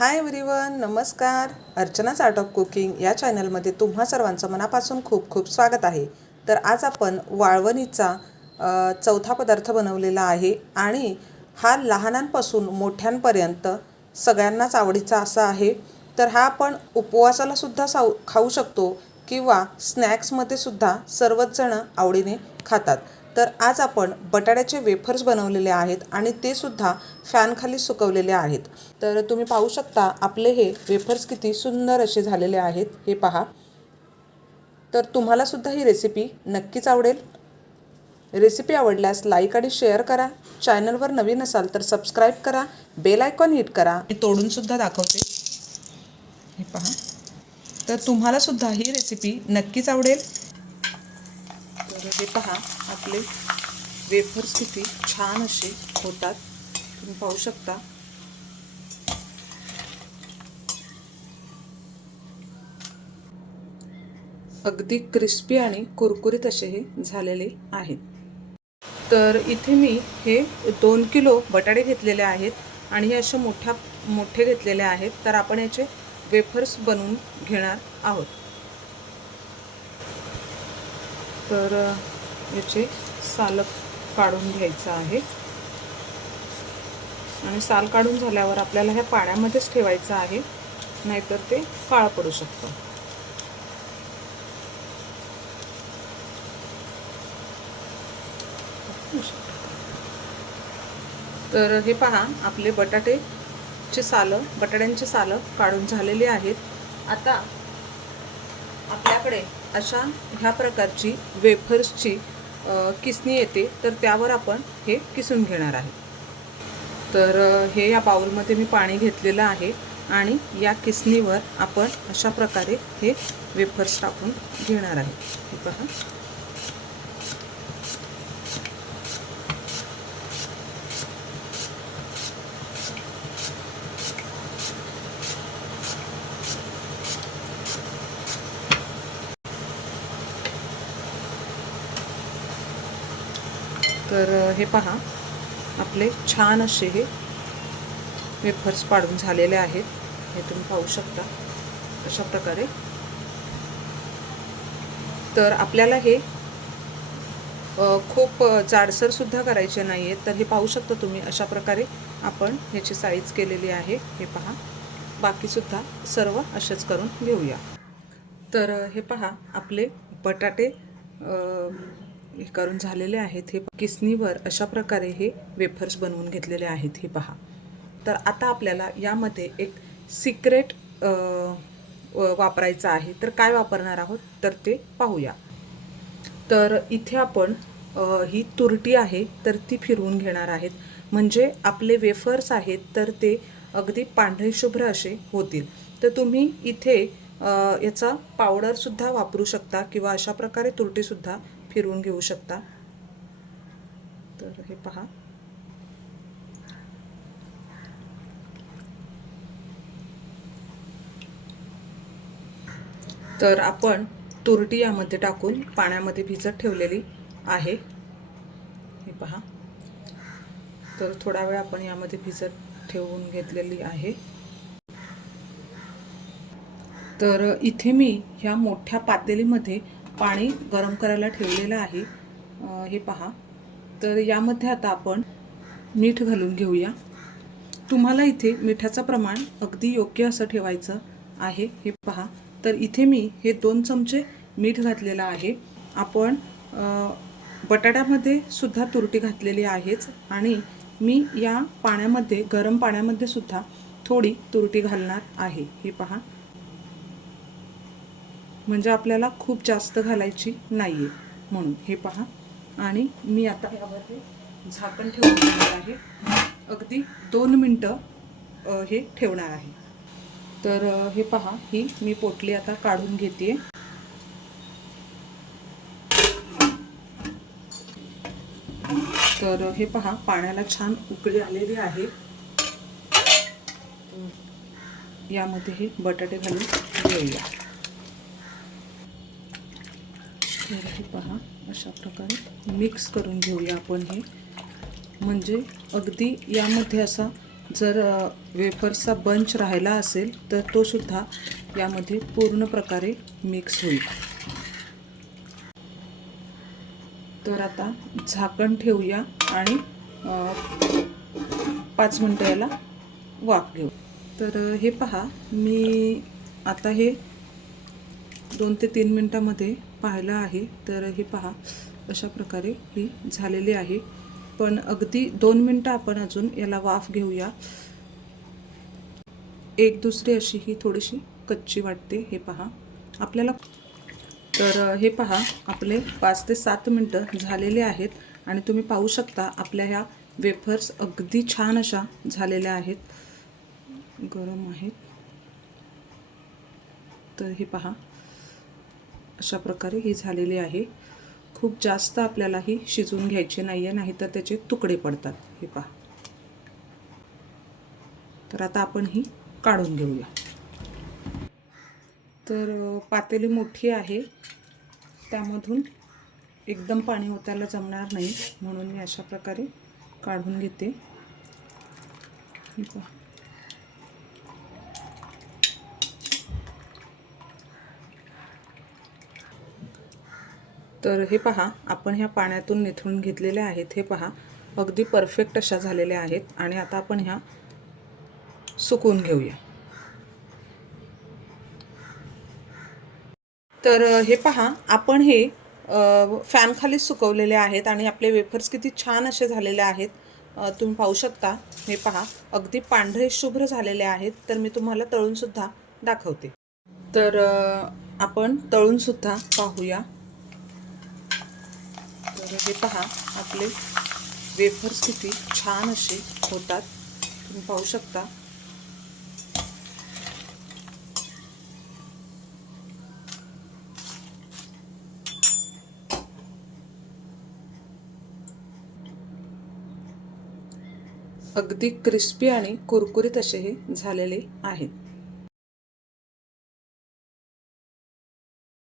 Hi everyone नमस्कार. Archana art of cooking या चॅनलमध्ये तुम्हा सर्वांचं मनापासून खूप खूप स्वागत आहे. तर आज आपण वाळवणीचा चौथा पदार्थ बनवलेला आहे आणि हा लहानांपासून मोठ्यांपर्यंत सगळ्यांनाच आवडीचा असा आहे. तर हा आपण उपवासाला सुद्धा साऊ खाऊ शकतो किंवा स्नॅक्समध्ये सुद्धा सर्वच जण आवडीने खातात. तर आज आपण बटाट्याचे वेफर्स बनवलेले आहेत आणि ते सुद्धा फॅनखाली सुकवलेले आहेत. तर तुम्ही पाहू शकता आपले हे वेफर्स किती सुंदर असे झालेले आहेत हे पहा. तर तुम्हाला सुद्धा ही रेसिपी नक्कीच आवडेल. रेसिपी आवडल्यास लाईक आणि शेअर करा. चॅनलवर नवीन असाल तर सबस्क्राईब करा. बेल आयकॉन हिट करा. मी तोडूनसुद्धा दाखवते. हे पहा. तर तुम्हाला सुद्धा ही रेसिपी नक्कीच आवडेल. तर हे पहा आपले वेफर्स किती छान असे होतात तुम्ही पाहू शकता. अगदी क्रिस्पी आणि कुरकुरीत असे हे झालेले आहेत. तर इथे मी हे दोन किलो बटाटे घेतलेले आहेत आणि हे असे मोठ्या मोठे घेतलेले आहेत. तर आपण याचे वेफर्स बनवून घेणार आहोत. तर याचे सालक काढून घ्यायचं आहे. आणि साल काढून झाल्यावर आपल्याला ह्या पाण्यामध्येच ठेवायचं आहे नाहीतर ते फाळ पडू शकतं. तर हे पहा आपले बटाटेचे सालं बटाट्यांचे सालं काढून झालेली आहेत. आता आपल्याकडे अशा ह्या प्रकारची वेफर्सची किसणी येते तर त्यावर आपण हे किसून घेणार आहे. तर हे या बाऊलमध्ये मी पाणी घेतलेलं आहे आणि या किसणीवर आपण अशा प्रकारे हे वेफर्स टाकून घेणार आहे. हे पहा. तर हे पहा. आपले छान असे हे वेफर्स पाडून झालेले आहेत. हे तुम्ही पाहू शकता. अशा प्रकारे. तर आपल्याला हे खूप जाडसरसुद्धा करायचे नाही आहेत तर हे पाहू शकता तुम्ही अशा प्रकारे आपण ह्याची साईज केलेली आहे. हे पहा. बाकीसुद्धा सर्व असेच करून घेऊया. तर हे पहा. आपले बटाटे हे करून झालेले आहेत हे किसनीवर अशा प्रकारे हे वेफर्स बनवून घेतलेले आहेत हे पहा. तर आता आपल्याला यामध्ये एक सिक्रेट वापरायचं आहे. तर काय वापरणार आहोत? तर ते पाहूया. तर इथे आपण ही तुरटी आहे तर ती फिरवून घेणार आहेत. म्हणजे आपले वेफर्स आहेत तर ते अगदी पांढरे शुभ्र असे होतील. तर तुम्ही इथे याचा पावडरसुद्धा वापरू शकता किंवा अशा प्रकारे तुरटीसुद्धा फिरवून घेऊ शकता. तर हे पहा. तर आपण तुरटी यामध्ये टाकून पाण्यामध्ये भिजत ठेवलेली आहे. हे पहा. तर थोडा वेळ आपण यामध्ये भिजत ठेवून घेतलेली आहे. तर इथे मी ह्या मोठ्या पातेलीमध्ये पाणी गरम करायला ठेवलेलं आहे. हे पहा. तर यामध्ये आता आपण मीठ घालून घेऊया. तुम्हाला इथे मिठाचं प्रमाण अगदी योग्य असं ठेवायचं आहे. हे पहा. तर इथे मी हे दोन चमचे मीठ घातलेलं आहे. आपण बटाट्यामध्ये सुद्धा तुरटी घातलेली आहेच आणि मी या पाण्यामध्ये गरम पाण्यामध्ये सुद्धा थोडी तुरटी घालणार आहे. हे पहा. म्हणजे आपल्याला खूप जास्त घालायची नाही आहे म्हणून हे पहा. आणि मी आता यामध्ये झाकण ठेवून आहे. अगदी दोन मिनटं हे ठेवणार आहे. तर हे पहा ही मी पोटली आता काढून घेते तर हे पहा पाण्याला छान उकळी आलेली आहे. यामध्ये हे बटाटे घालून घेऊया. तर हे पहा अशा प्रकारे मिक्स करून घेऊया आपण हे. म्हणजे अगदी यामध्ये असा जर वेफरचा वेफर्सचा बंच राहिला असेल तर तो सुद्धा यामध्ये पूर्ण प्रकारे मिक्स होईल. तर आता झाकण ठेवूया आणि पाच मिनटं याला वाफ घेऊ. तर हे पहा मी आता हे दोन ते तीन मिनटामध्ये पाहिलं आहे तर हे पहा अशा प्रकारे ही झालेली आहे. पण अगदी दोन मिनटं आपण अजून याला वाफ घेऊया. एक दुसरी अशी ही थोडीशी कच्ची वाटते हे पहा. आपल्याला तर हे पहा आपले पाच ते सात मिनटं झालेले आहेत आणि तुम्ही पाहू शकता आपल्या ह्या वेफर्स अगदी छान अशा झालेल्या आहेत. गरम आहेत. तर हे पहा. अशा प्रकारे ही झालेली आहे. खूप जास्त आपल्याला ही शिजवून घ्यायची नाही आहे नाही तर त्याचे तुकडे पडतात. हे पहा. तर आता आपण ही काढून घेऊया. तर पातेली मोठी आहे. त्यामधून एकदम पाणी ओतायला जमणार नाही म्हणून मी अशा प्रकारे काढून घेते. हे पहा. तर हे पहा आपण ह्या पाण्यातून निथळून घेतलेल्या आहेत हे पहा. अगदी परफेक्ट अशा झालेल्या आहेत आणि आता आपण ह्या सुकून घेऊया. तर हे पहा आपण हे फॅनखाली सुकवलेले आहेत आणि आपले वेफर्स किती छान असे झालेले आहेत. तुम्ही पाहू शकता हे पहा अगदी पांढरे शुभ्र झालेले आहेत. तर मी तुम्हाला तळूनसुद्धा दाखवते. तर आपण तळूनसुद्धा पाहूया. तर हे पहा आपले वेफर्स किती छान असे होतात. तुम्ही पाहू शकता. अगदी क्रिस्पी आणि कुरकुरीत असे हे झालेले आहेत.